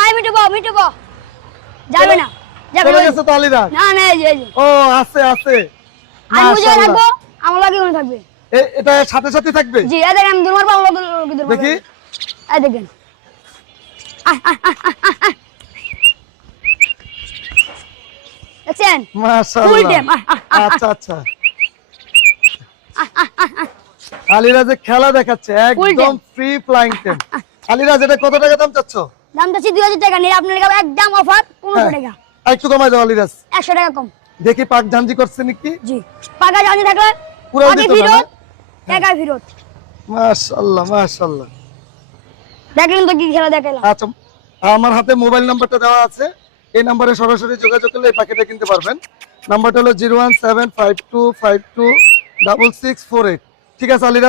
আয়, মিটু বো মিটু বো যাবে না যাবে না। গেছে তো আলিরাজ না না এই যে, ও আছে আছে। আমি বুঝে। থাকব আমার বাকি মনে থাকবে। এটা সাথে সাথে থাকবে? জি দেখেন আমি দুর্মার পাবো লোক দুর্মার দেখি। দেখেন। আয়, আয়। দেখছেন? মাশাআল্লাহ। আহ, আচ্ছা আলিরাজে খেলা দেখাচ্ছে একদম. ফ্রি ফ্লাইং টেম আলিরাজ এটা কত টাকা দাম চাচ্ছ? দাম চাচ্ছি দুই হাজার টাকা। নিয়ে আপনার কাছে একদম অফার পনেরোশো টাকা। আর একটু কমাই দাও আলিরাজ। একশো টাকা কম। দেখি পাক ঝাঞ্জি করছে নাকি? জি। পাকা জানি থাকলে দিত না, ফিরত টাকা ফিরত। মাশাআল্লাহ মাশাআল্লাহ। দেখলেন তো কি খেলা দেখালাম। আচ্ছা আমার হাতে মোবাইল নাম্বারটা দেওয়া আছে। এই নাম্বারে সরাসরি যোগাযোগ করলে এই প্যাকেটটা কিনতে পারবেন। নাম্বারটা হলো zero one seven five two five two double six four eight. ঠিক আছে আলিরাজ